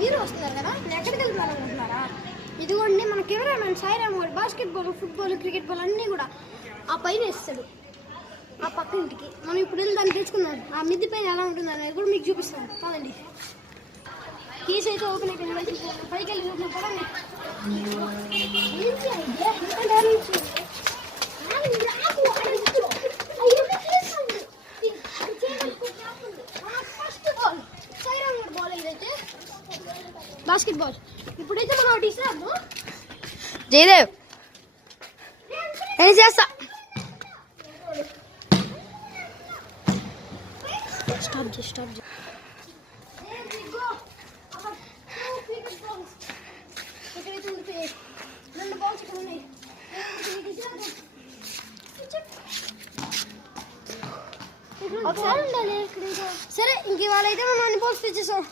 మీరు వస్తున్నారు కదా, ఎక్కడికి వెళ్తున్నారు అనుకుంటున్నారా? ఇదిగోండి మన కెమెరామెన్ సాయిరామ్ గారు బాస్కెట్బాల్, ఫుట్బాల్, క్రికెట్ బాల్ అన్నీ కూడా ఆ పైన వేస్తాడు, ఆ పక్క ఇంటికి. మనం ఇప్పుడు వెళ్ళి దాన్ని తెచ్చుకుందాం. ఆ మిద్ది పైన ఎలా ఉంటుంది అనేది కూడా మీకు చూపిస్తాను. కాదండి, కీస్ అయితే ఓపెన్ అయిపోయింది. పైకి వెళ్ళి చూసినా కూడా బాస్కెట్బాల్. ఇప్పుడైతే మనం ఒకటి ఇస్తాము. జయదేవ్ ఏం చేస్తా? స్టాప్ చేయి. రెండు బాల్స్ ఇక్కడ ఉన్నాయి. సరే, ఇంక ఇవాళ అయితే మనం అన్ని బాల్స్ తెచ్చేసాం.